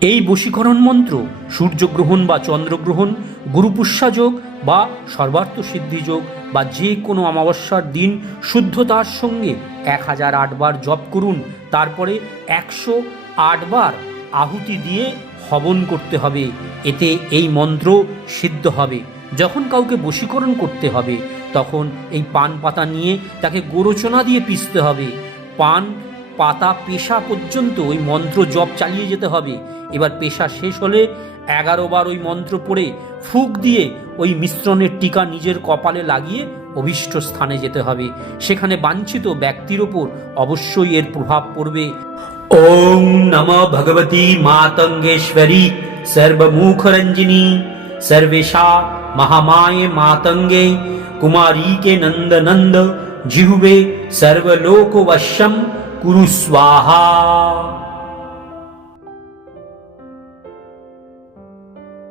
এই বশীকরণ মন্ত্র সূর্যগ্রহণ বা চন্দ্রগ্রহণ, গুরুপুষ্যা যোগ বা সর্বার্থ সিদ্ধি যোগ বা যে কোনো অমাবস্যার দিন শুদ্ধতার সঙ্গে 1008 বার জপ করুন। তারপরে 108 বার আহুতি দিয়ে হবন করতে হবে, এতে এই মন্ত্র সিদ্ধ হবে। যখন কাউকে বশীকরণ করতে হবে তখন এই পান পাতা নিয়ে তাকে গোরচনা দিয়ে পিষতে হবে। পান পাতা পেশা পর্যন্ত ওই মন্ত্র জপ চালিয়ে যেতে হবে। এবার পেশা শেষ হলে 11 বার ওই মন্ত্র পড়ে ফুঁক দিয়ে ওই মিশ্রণের টিকা নিজের কপালে লাগিয়ে অভীষ্ট স্থানে যেতে হবে। সেখানে বাঞ্ছিত ব্যক্তির ওপর অবশ্যই এর প্রভাব পড়বে। ওম নমঃ ভগবতী মাতঙ্গেশ্বরী সর্বমুখরঞ্জিনী सर्वेशा महामाये मातंगे कुमारी के नंद नंद जिह्वे सर्वलोकवश्यम कुरु स्वाहा।